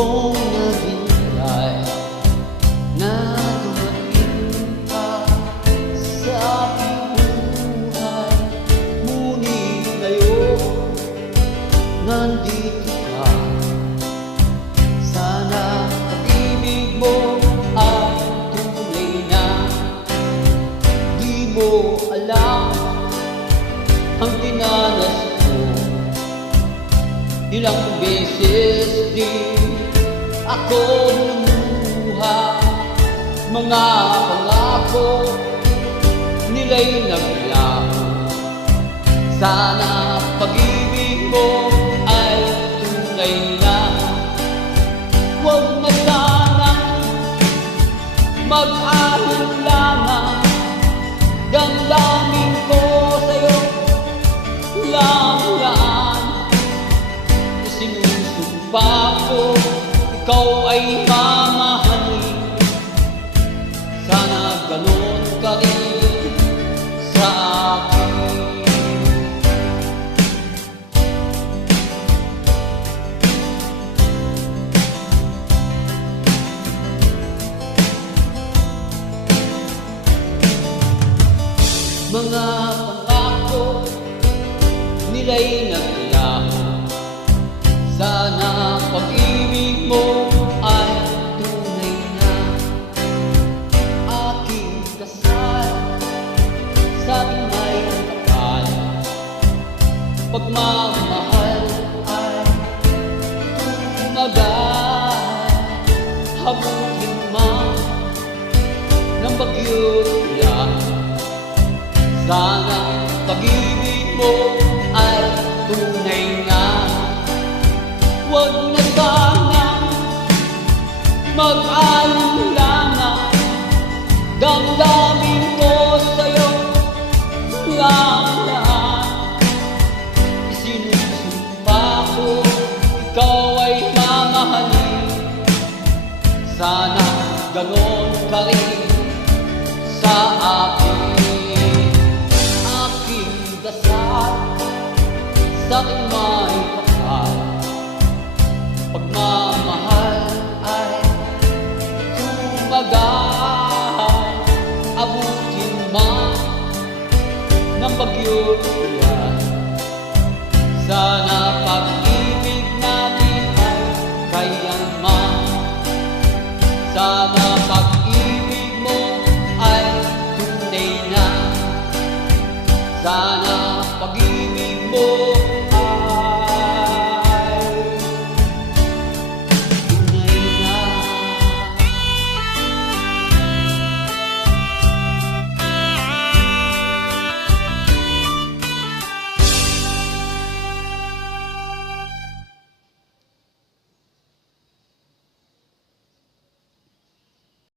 kong naghintay na dumating ka sa aking buhay. Ngunit ngayon, nandito ka. Sana pag-ibig mo ay tunay na. Di mo alam ang dinanas ko. Ilang beses din ako lumuha. Mga pangako nila'y naglaho. Sana pag-ibig mo ay tunay na. Huwag na sanang mag-alinlangan. Damdamin ko sa'yo lang yan. Sinusumpa ko, ikaw ay mamahalin. Sana ganon ka rin sa akin. Mga pangako nila'y naglaho. Sana pag-ibig mo ay tunay na. Aking kasal, sabing may kapal. Pagmamahal ay tumagal. Habutin man ng bagyo't ulan. Sana pag-ibig mo ay tunay na. Huwag na sanang mag-alinlangan. Damdamin ko sa'yo lang yan. Isinusumpa ko, ikaw ay mamahalin. Sana ganon ka rin sa akin. Sa aking may kapal, pagmamahal ay tumagal. Abutin man ng bagyo't ulan. Sana pag-ibig natin ay kailanman. Sana